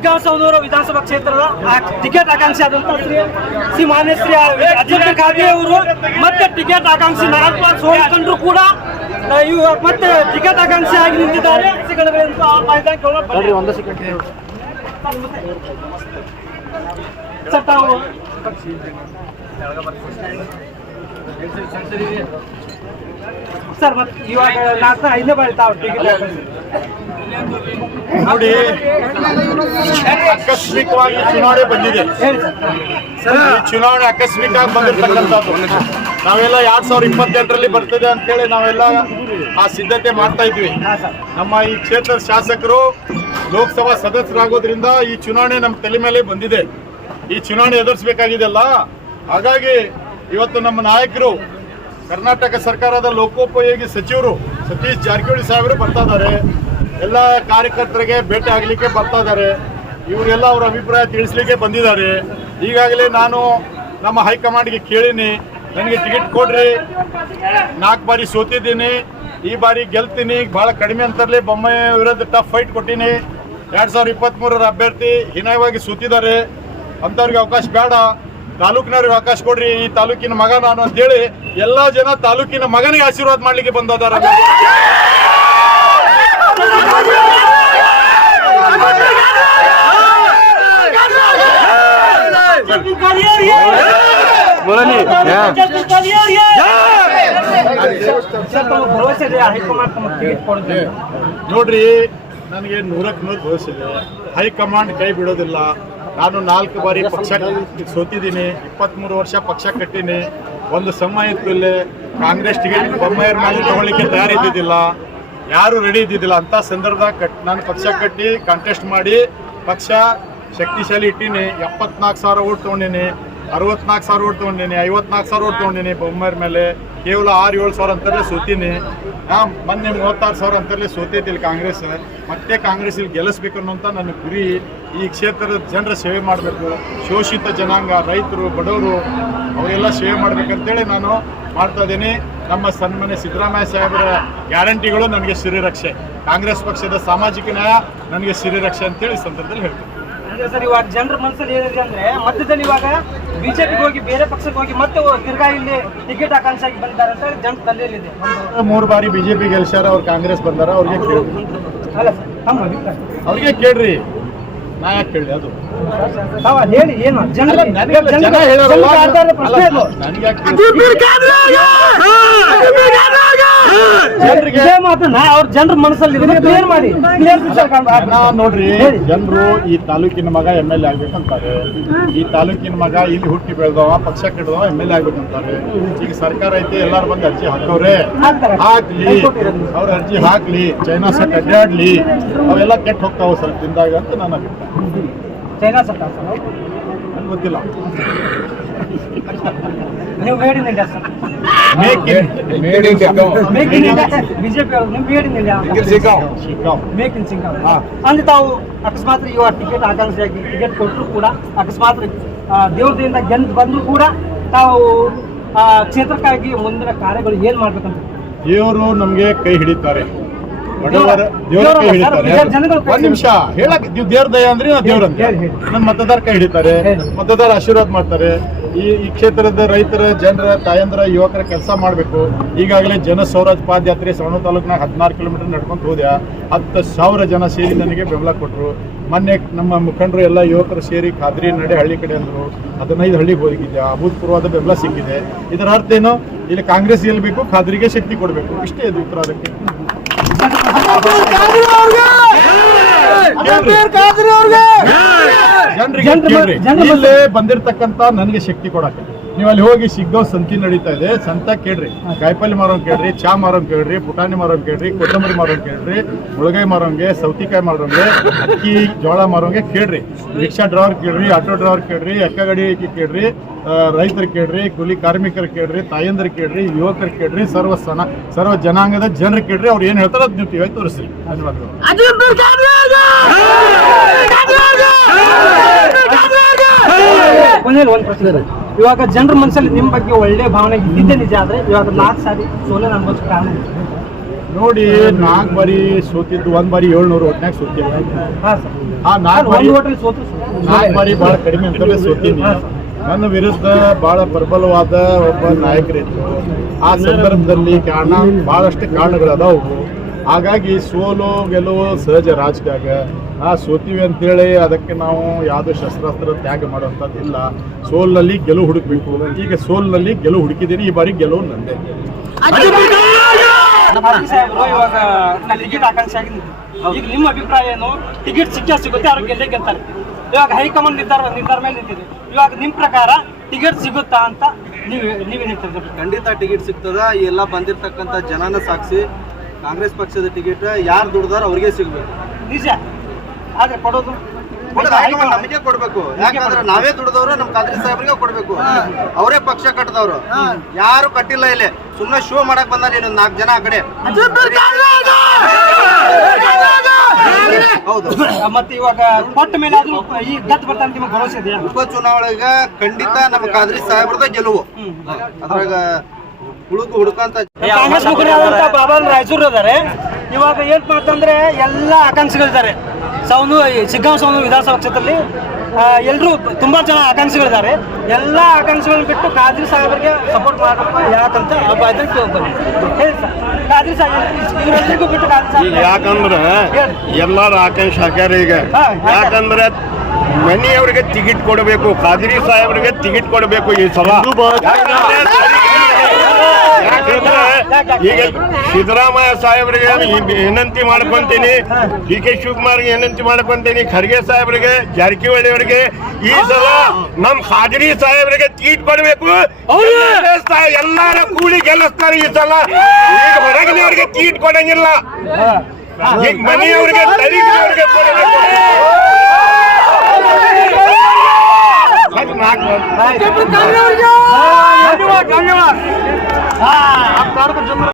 ವಿಕಾಸೌಧೂರು ವಿಧಾನಸಭಾ ಕ್ಷೇತ್ರದ ಟಿಕೆಟ್ ಆಕಾಂಕ್ಷಿ ಆದಂತ ಶ್ರೀ ಮಾನ್ಯ ಶ್ರೀ ಅಧ್ಯಕ್ಷ ಖಾದ್ರಿ ಅವರು ಮತ್ತೆ ಟಿಕೆಟ್ ಆಕಾಂಕ್ಷಿ ನಾಗಪಾಲ್ ಸೋಲ್ಕೊಂಡ್ರು ಕೂಡ ಮತ್ತೆ ಟಿಕೆಟ್ ಆಕಾಂಕ್ಷಿ ಆಗಿ ನಿಂತಿದ್ದಾರೆ. ಸರ್, ತಾವು ಸರ್ ಮತ್ತೆ ಇವಾಗ ನಾಲ್ಕು ಐದನೇ ಬಾರಿ ತಾವು ಟಿಕೆಟ್ ನೋಡಿ ಆಕಸ್ಮಿಕವಾಗಿ ಚುನಾವಣೆ ಬಂದಿದೆ. ಈ ಚುನಾವಣೆ ಆಕಸ್ಮಿಕವಾಗಿ ಬಂದಿರ್ತಕ್ಕಂಥದ್ದು. ಬಂದಿರತಕ್ಕಂಥದ್ದು ನಾವೆಲ್ಲ ಎರಡ್ ಸಾವಿರದ ಇಪ್ಪತ್ತೆಂಟರಲ್ಲಿ ಬರ್ತದೆ ಅಂತೇಳಿ ನಾವೆಲ್ಲ ಆ ಸಿದ್ಧತೆ ಮಾಡ್ತಾ ಇದ್ವಿ. ನಮ್ಮ ಈ ಕ್ಷೇತ್ರದ ಶಾಸಕರು ಲೋಕಸಭಾ ಸದಸ್ಯರಾಗೋದ್ರಿಂದ ಈ ಚುನಾವಣೆ ನಮ್ಮ ತಲೆ ಮೇಲೆ ಬಂದಿದೆ. ಈ ಚುನಾವಣೆ ಎದುರಿಸಬೇಕಾಗಿದೆಯಲ್ಲ? ಹಾಗಾಗಿ ಇವತ್ತು ನಮ್ಮ ನಾಯಕರು ಕರ್ನಾಟಕ ಸರ್ಕಾರದ ಲೋಕೋಪಯೋಗಿ ಸಚಿವರು ಸತೀಶ್ ಜಾರಕಿಹೊಳಿ ಸಾಹೇಬರು ಬರ್ತಾ ಇದ್ದಾರೆ. ಎಲ್ಲ ಕಾರ್ಯಕರ್ತರಿಗೆ ಭೇಟಿ ಆಗಲಿಕ್ಕೆ ಬರ್ತಾ ಇದ್ದಾರೆ. ಇವರೆಲ್ಲ ಅವರ ಅಭಿಪ್ರಾಯ ತಿಳಿಸ್ಲಿಕ್ಕೆ ಬಂದಿದ್ದಾರೆ. ಈಗಾಗಲೇ ನಾನು ನಮ್ಮ ಹೈಕಮಾಂಡ್ಗೆ ಕೇಳೀನಿ. ನನಗೆ ಟಿಕೆಟ್ ಕೊಡ್ರಿ. ನಾಲ್ಕು ಬಾರಿ ಸೋತಿದ್ದೀನಿ. ಈ ಬಾರಿ ಗೆಲ್ತೀನಿ. ಭಾಳ ಕಡಿಮೆ ಅಂತರಲಿ ಬೊಮ್ಮೆ ವಿರುದ್ಧ ಟಫ್ ಫೈಟ್ ಕೊಟ್ಟಿನಿ. ಎರಡು ಸಾವಿರದ ಇಪ್ಪತ್ತ್ಮೂರರ ಅಭ್ಯರ್ಥಿ ಹೀನಾಯವಾಗಿ ಸೋತಿದ್ದಾರೆ. ಅಂಥವ್ರಿಗೆ ಅವಕಾಶ ಬೇಡ. ತಾಲೂಕಿನವ್ರಿಗೆ ಅವಕಾಶ ಕೊಡ್ರಿ ಈ ತಾಲೂಕಿನ ಮಗ ನಾನು ಅಂತೇಳಿ ಎಲ್ಲಾ ಜನ ತಾಲೂಕಿನ ಮಗನಿಗೆ ಆಶೀರ್ವಾದ ಮಾಡ್ಲಿಕ್ಕೆ ಬಂದದಾರ. ಇದೆ ನೋಡ್ರಿ ನನಗೆ ನೂರಕ್ಕೆ ನೂರು ಭವಿಷ್ಯದೆ ಹೈಕಮಾಂಡ್ ಕೈ ಬಿಡೋದಿಲ್ಲ. ನಾನು ನಾಲ್ಕು ಬಾರಿ ಪಕ್ಷ ಸೋತಿದ್ದೀನಿ ಇಪ್ಪತ್ತ್ಮೂರು ವರ್ಷ ಪಕ್ಷ ಕಟ್ಟೀನಿ. ಒಂದು ಸಮಯ ಇತ್ತು ಇಲ್ಲಿ ಕಾಂಗ್ರೆಸ್ ಟಿಕೆಟ್ ಬೊಮ್ಮಾಯರ ಮೇಲೆ ತಗೊಳ್ಳಿಕ್ಕೆ ತಯಾರಿದ್ದಿದ್ದಿಲ್ಲ ಯಾರು ರೆಡಿ ಇದ್ದಿದ್ದಿಲ್ಲ ಅಂತ ಸಂದರ್ಭದಾಗ ಕಟ್, ನಾನು ಪಕ್ಷ ಕಟ್ಟಿ ಕಾಂಟೆಸ್ಟ್ ಮಾಡಿ ಪಕ್ಷ ಶಕ್ತಿಶಾಲಿ ಇಟ್ಟೀನಿ. ಎಪ್ಪತ್ನಾಲ್ಕು ಸಾವಿರ ಓಟ್ ತೊಗೊಂಡೀನಿ. ಅರವತ್ನಾಲ್ಕು ಸಾವಿರ ಓಟ್ ತೊಗೊಂಡೀನಿ. ಐವತ್ನಾಲ್ಕು ಸಾವಿರ ಓಟ್ ತೊಗೊಂಡೀನಿ ಬೊಮ್ಮಾಯರ ಮೇಲೆ. ಕೇವಲ ಆರು ಏಳು ಸಾವಿರ ಅಂತಲೇ ಸೋತೀನಿ. ಹಾ ಮೊನ್ನೆ ಮೂವತ್ತಾರು ಸಾವಿರ ಅಂತಲೇ ಸೋತೈತಿಲ್ಲ ಕಾಂಗ್ರೆಸ್. ಮತ್ತೆ ಕಾಂಗ್ರೆಸ್ ಇಲ್ಲಿ ಗೆಲ್ಲಿಸ್ಬೇಕು ಅನ್ನೋಂಥ ನನ್ನ ಗುರಿ ಈ ಕ್ಷೇತ್ರದ ಜನರ ಸೇವೆ ಮಾಡಬೇಕು. ಶೋಷಿತ ಜನಾಂಗ, ರೈತರು, ಬಡವರು, ಅವರೆಲ್ಲ ಸೇವೆ ಮಾಡಬೇಕಂತೇಳಿ ನಾನು ಮಾಡ್ತಾ ಇದ್ದೀನಿ. ನಮ್ಮ ಸನ್ಮಾನ್ಯ ಸಿದ್ದರಾಮಯ್ಯ ಸಾಹೇಬರ ಗ್ಯಾರಂಟಿಗಳು ನನಗೆ ಸಿರಿರಕ್ಷೆ. ಕಾಂಗ್ರೆಸ್ ಪಕ್ಷದ ಸಾಮಾಜಿಕ ನ್ಯಾಯ ನನಗೆ ಸಿರಿರಕ್ಷೆ ಅಂತೇಳಿ ಸಂದರ್ಭದಲ್ಲಿ ಹೇಳ್ತೀನಿ. ಅಂದ್ರೆ ಸರ್. ಇವಾಗ ಜನರ ಮನಸ್ಸಲ್ಲಿ ಏನಿದೆ ಅಂದ್ರೆ ಮಧ್ಯದಲ್ಲಿ ಇವಾಗ ಬಿಜೆಪಿಗೆ ಹೋಗಿ ಬೇರೆ ಪಕ್ಷಕ್ಕೆ ಹೋಗಿ ಮತ್ತೆ ತಿರ್ಗಾ ಇಲ್ಲಿ ಟಿಕೆಟ್ ಆಕಾಂಕ್ಷಿ ಬಂದಿದ್ದಾರೆ ಅಂತ ಜನ ತಲೆಯಲ್ಲಿದೆ. ಮೂರು ಬಾರಿ ಬಿಜೆಪಿ ಗೆಲ್ಸ್ಯಾರ ಅವ್ರು ಕಾಂಗ್ರೆಸ್ ಬಂದಾರ ಅವ್ರಿಗೆ ಅಲ್ಲ ಸರ್ ಅಭಿಪ್ರಾಯ. ಅವ್ರಿಗೆ ಕೇಳ್ರಿ. ನಾ ಯಾಕೆ ಕೇಳಿ ಅದು? ತಾವ ಹೇಳಿ ಏನು? ಜನರ. ಪ್ರಶ್ನೆ ಇದು. ಜನರಿಗೆ ಇದೇ ಮಾತನ್ನ ಅವ್ರ ಜನರ ಮನಸ್ಸಲ್ಲಿ ಕ್ಲಿಯರ್ ಮಾಡಿ. ಕ್ಲಿಯರ್ ನೋಡ್ರಿ ಜನರು ಈ ತಾಲೂಕಿನ ಮಗ ಎಂ ಎಲ್ ಎ ಆಗ್ಬೇಕಂತಾರೆ. ಈ ತಾಲೂಕಿನ ಮಗ ಇಲ್ಲಿ ಹುಟ್ಟಿ ಬೆಳೆದವ ಪಕ್ಷ ಕೆಡದವ ಎಂ ಎಲ್ ಎ ಆಗ್ಬೇಕಂತಾರೆ. ಈಗ ಸರ್ಕಾರ ಐತಿ ಎಲ್ಲಾರು ಬಂದು ಅರ್ಜಿ ಹಾಕೋರೆ. ಹಾಕ್ಲಿ. ಅವ್ರ ಅರ್ಜಿ ಹಾಕ್ಲಿ. ಚೈನಾ ಸಟ್ ಅಡ್ಡಾಡ್ಲಿ. ಅವೆಲ್ಲ ಕೆಟ್ಟ ಹೋಗ್ತಾವ ಸ್ವಲ್ಪ ದಿನದಾಗ ಅಂತ ನನ್ನ ಅಭಿಪ್ರಾಯ. ಚೈನಾ ಅಂತ ಸರ್. ನನ್ಗೆ ಗೊತ್ತಿಲ್ಲ. ನೀವು made in India sir. Make in made in make in India BJP ಅವರು ನೀವು ಮೇಡ್ ಇನ್ ಇಂಡಿಯಾ ಶಿಕಾವ್ ಮೇಕ್ ಇನ್ ಸಿಂಗಾವ್ ಅಂದ್ರೆ ತಾವು ಅಕಸ್ಮಾತ್ ಇವ ಟಿಕೆಟ್ ಆಕಾಂಕ್ಷಿಯಾಗಿ ಟಿಕೆಟ್ ಕೊಟ್ಟರು ಕೂಡ ಅಕಸ್ಮಾತ್ ದೇವ್ರದಿಂದ ಗೆದ್ದು ಬಂದ್ರು ಕೂಡ ತಾವು ಆ, ಕ್ಷೇತ್ರಕ್ಕಾಗಿ ಮುಂದಿನ ಕಾರ್ಯಗಳು ಏನ್ ಮಾಡ್ಬೇಕಂತ? ದೇವರು ನಮ್ಗೆ ಕೈ ಹಿಡಿತಾರೆ. ಬಡವರ ದೇವರ ಒಂದ್ ನಿಮಿಷ ಹೇಳಕ್ ನೀವು ದೇವ್ರ ದಯ ಅಂದ್ರೆ ನಾ ದೇವ್ರ ಅಂತ. ಮತದಾರ ಕೈ ಹಿಡಿತಾರೆ. ಮತದಾರ ಆಶೀರ್ವಾದ ಮಾಡ್ತಾರೆ. ಈ ಈ ಕ್ಷೇತ್ರದ ರೈತರ ಜನರ ತಾಯಂದ್ರ ಯುವಕರ ಕೆಲಸ ಮಾಡಬೇಕು. ಈಗಾಗಲೇ ಜನ ಸ್ವರಾಜ್ ಪಾದಯಾತ್ರೆ ಸವಣ ತಾಲೂಕಿನ ಹದಿನಾರು ಕಿಲೋಮೀಟರ್ ನಡ್ಕೊಂಡು ಹೋದ್ಯಾ. ಹತ್ತು ಸಾವಿರ ಜನ ಸೇರಿ ನನಗೆ ಬೆಂಬಲ ಕೊಟ್ಟರು ಮೊನ್ನೆ ನಮ್ಮ ಮುಖಂಡರು ಎಲ್ಲ ಯುವಕರು ಸೇರಿ ಖಾದ್ರಿ ನಡೆ ಹಳ್ಳಿ ಕಡೆ ಅಂದರು. ಹದಿನೈದು ಹಳ್ಳಿಗೆ ಹೋಗಿದ್ಯಾ. ಅಭೂತಪೂರ್ವವಾದ ಬೆಂಬಲ ಸಿಕ್ಕಿದೆ. ಇದರ ಅರ್ಥ ಏನು? ಇಲ್ಲಿ ಕಾಂಗ್ರೆಸ್ ಗೆಲ್ಲಬೇಕು ಖಾದ್ರಿಗೆ ಶಕ್ತಿ ಕೊಡಬೇಕು. ಇಷ್ಟೇ ಇದು ಉತ್ತರ ಅದಕ್ಕೆ. ಜನರಿಗೆ ಬಂದಿರತಕ್ಕಂತ ನನಗೆ ಶಕ್ತಿ ಕೊಡಕ್ಕೆ. ನೀವು ಅಲ್ಲಿ ಹೋಗಿ ಸಿಗ್ಗೋ ಸಂತಿ ನಡೀತಾ ಇದೆ. ಸಂತ ಕೇಳ್ರಿ. ಕಾಯಿಪಲ್ಲೆ ಮಾರೋನ್ ಕೇಳ್ರಿ ಚಾ ಮಾರೋನ್ ಕೇಳ್ರಿ ಪುಟಾಣಿ ಮಾರೋನ್ ಕೇಳ್ರಿ ಕೊತ್ತಂಬರಿ ಮಾರೋನ್ ಕೇಳ್ರಿ ಮುಳಗಾಯಿ ಮಾರೋಂಗೆ ಸೌತಿಕಾಯಿ ಮಾರೋಂಗೆ ಅಕ್ಕಿ ಜೋಳ ಮಾರೋಂಗೆ ಕೇಳ್ರಿ. ರಿಕ್ಷಾ ಡ್ರೈವರ್ ಕೇಳ್ರಿ ಆಟೋ ಡ್ರೈವರ್ ಕೇಳ್ರಿ ಅಕ್ಕ ಗಡಿ ಕೇಳ್ರಿ ರೈತರು ಕೇಳ್ರಿ ಕೂಲಿ ಕಾರ್ಮಿಕರು ಕೇಳ್ರಿ ತಾಯಂದ್ರ ಕೇಳ್ರಿ ಯುವಕರು ಕೇಳ್ರಿ ಸರ್ವ ಸನ ಸರ್ವ ಜನಾಂಗದ ಜನರು ಕೇಳ್ರಿ. ಅವ್ರು ಏನು ಹೇಳ್ತಾರೋ ಅದು ನೀವು ಟಿವಿ ತೋರಿಸ್ರಿ. ಧನ್ಯವಾದಗಳು. ಒಂದು ಪ್ರಶ್ನೆ ಇದೆ. ಇವಾಗ ಜನರ ಮನಸ್ಸಲ್ಲಿ ನಿಮ್ಮ ಬಗ್ಗೆ ಒಳ್ಳೆ ಭಾವನೆ ಇದ್ದಿದ್ದೆ ನಿಜ ಆದ್ರೆ ಇವಾಗ ನಾಲ್ಕು ಸಾರಿ ಸೋಲೆ ಅನ್ಬೋದು ಕಾರಣ ನೋಡಿ ನಾಲ್ಕು ಬಾರಿ ಸೋತಿದ್ದು ಒಂದ್ ಬಾರಿ ಏಳ್ನೂರು ಒಟ್ನಾಗ ಸೋತಿಲ್ಲ. ಹಾ ಆ ನಾಲ್ಕು ಬಾರಿ ನಾಲ್ಕು ಬಾರಿ ಬಹಳ ಕಡಿಮೆ ಅಂತಲೇ ಸೋತೀನಿ. ನನ್ನ ವಿರುದ್ಧ ಬಹಳ ಪ್ರಬಲವಾದ ಒಬ್ಬ ನಾಯಕರಿದ್ರು. ಆ ಸಂದರ್ಭದಲ್ಲಿ ಕಾರಣ ಬಹಳಷ್ಟು ಕಾರಣಗಳದಾವು. ಹಾಗಾಗಿ ಸೋಲು ಗೆಲುವು ಸಹಜ ರಾಜಕಾಗ ಆ ಸೋತೀವಿ ಅಂತೇಳಿ ಅದಕ್ಕೆ ನಾವು ಯಾವುದೇ ಶಸ್ತ್ರಾಸ್ತ್ರ ತ್ಯಾಗ ಮಾಡುವಂಥದ್ದಿಲ್ಲ ಸೋಲ್ನಲ್ಲಿ ಗೆಲುವು ಹುಡುಕ್ಬೇಕು. ಈಗ ಸೋಲ್ನಲ್ಲಿ ಗೆಲುವು ಹುಡುಕಿದ್ದೀನಿ ಈ ಬಾರಿ ಗೆಲುವು ನಂದೇ. ಟಿಕೆಟ್ ಆಕಾಂಕ್ಷೆ ಆಗಿದ್ದು ಈಗ ನಿಮ್ಮ ಅಭಿಪ್ರಾಯ ಏನು? ಟಿಕೆಟ್ ಸಿಕ್ಕೇ ಸಿಗುತ್ತೆ ಅವ್ರು ಗೆಲ್ಲೇ ಗೆಲ್ತಾರೆ? ಇವಾಗ ಹೈಕಮಾಂಡ್ ನಿರ್ಧಾರ ನಿರ್ಧಾರ ಮೇಲೆ ನಿಂತಿದೆ. ಇವಾಗ ನಿಮ್ಮ ಪ್ರಕಾರ ಟಿಕೆಟ್ ಸಿಗುತ್ತಾ ಅಂತ ನೀವು ನೀವೇ ನಿಂತಿರ್ತೀರಿ ಖಂಡಿತ ಟಿಕೆಟ್ ಸಿಗ್ತದ. ಎಲ್ಲ ಬಂದಿರತಕ್ಕಂತ ಜನನ ಸಾಕ್ಷಿ ಕಾಂಗ್ರೆಸ್ ಪಕ್ಷದ ಟಿಕೆಟ್ ಯಾರು ದುಡ್ದಾರ ಅವ್ರಿಗೆ ಸಿಗ್ಬೇಕು. ನಿಜ. ಆದ್ರೆ ಕೊಡೋದು. ನಮಗೆ ಕೊಡ್ಬೇಕು. ಯಾಕಂದ್ರೆ ನಾವೇ ದುಡ್ದವ್ರು ನಮ್ ಖಾದ್ರಿ ಸಾಹೇಬ್ರಿಗೆ ಕೊಡ್ಬೇಕು. ಅವರೇ ಪಕ್ಷ ಕಟ್ಟದವ್ರು ಯಾರು ಕಟ್ಟಿಲ್ಲ ಇಲ್ಲಿ. ಸುಮ್ಮನೆ ಶೋ ಮಾಡಕ್ ಬಂದಾರ ಇನ್ನೊಂದ್ ನಾಲ್ಕು ಜನ ಆ ಕಡೆ. ಹೌದು. ಮತ್ತೆ ಇವಾಗ ಕೊಟ್ಟ ಮೇಲೆ ಆದ್ರೂ ಈ ಗತ್ ಬರ್ತಾ ನಿಮಗೆ ಭರವಸೆ ಇದೆಯಾ? ಉಪಚುನಾವಣೆಗ ಖಂಡಿತ ನಮ್ಮ ಖಾದ್ರಿ ಸಾಹೇಬ್ರದ ಗೆಲುವು. ಅದ್ರಾಗ ಹುಡುಕು ಹುಡುಕಂತ ಕಾಂಗ್ರೆಸ್ ಮುಖಂಡರಾದಂತ ಬಾಬಾ ರಾಯಚೂರು ಇದಾರೆ. ಇವಾಗ ಏನ್ ಮಾಡ್ತಂದ್ರೆ ಎಲ್ಲಾ ಆಕಾಂಕ್ಷಿಗಳಿದ್ದಾರೆ. ಸೌನು ಸಿಗ್ಗಾಂವ್ ಸೌನು ವಿಧಾನಸಭಾ ಕ್ಷೇತ್ರದಲ್ಲಿ ಎಲ್ಲರೂ ತುಂಬಾ ಜನ ಆಕಾಂಕ್ಷಿಗಳಿದ್ದಾರೆ. ಎಲ್ಲ ಆಕಾಂಕ್ಷಿಗಳನ್ನ ಬಿಟ್ಟು ಖಾದ್ರಿ ಸಾಹೇಬರಿಗೆ ಸಪೋರ್ಟ್ ಮಾಡಬೇಕು ಯಾಕಂತ ಹೇಳಿ ಸರ್. ಖಾದ್ರಿ ಸಾಹೇಬ್ ಇವರೆಲ್ಲರಿಗೂ ಬಿಟ್ಟು ಖಾದ್ರಿ ಈಗ ಸಾಹೇಬ್ ಯಾಕಂದ್ರ ಎಲ್ಲಾರು ಆಕಾಂಕ್ಷ ಹಾಕ್ಯಾರ ಈಗ. ಯಾಕಂದ್ರೆ? ಮನೆಯವ್ರಿಗೆ ಟಿಕೆಟ್ ಕೊಡಬೇಕು ಖಾದ್ರಿ ಸಾಹೇಬರಿಗೆ ಟಿಕೆಟ್ ಕೊಡಬೇಕು ಈ ಸಲ. ಯಾಕಂದ್ರೆ ಈಗ ಸಿದ್ದರಾಮಯ್ಯ ಸಾಹೇಬರಿಗೆ ವಿನಂತಿ ಮಾಡ್ಕೊಂತೀನಿ. ಡಿ ಕೆ ಶಿವಕುಮಾರ್ಗೆ ವಿನಂತಿ ಮಾಡ್ಕೊಂತೀನಿ. ಖರ್ಗೆ ಸಾಹೇಬರಿಗೆ ಜಾರಕಿಹೊಳಿ ಅವರಿಗೆ ಈ ಸಲ ನಮ್ ಹಾಜರಿ ಸಾಹೇಬರಿಗೆ ತೀಟ್ ಕೊಡಬೇಕು. ಎಲ್ಲಾರ ಕೂಲಿ ಗೆಲ್ಲಿಸ್ತಾರೆ ಈ ಸಲ. ಈಗ ಹೊರಗಿನವ್ರಿಗೆ ತೀಟ್ ಕೊಡಂಗಿಲ್ಲ. ಈಗ ಮನೆಯವ್ರಿಗೆ ದಲಿತರವ್ರಿಗೆ ಕೊಡಬೇಕು. হ্যাঁ, ধন্যবাদ। ধন্যবাদ? হ্যাঁ আপনার জন্য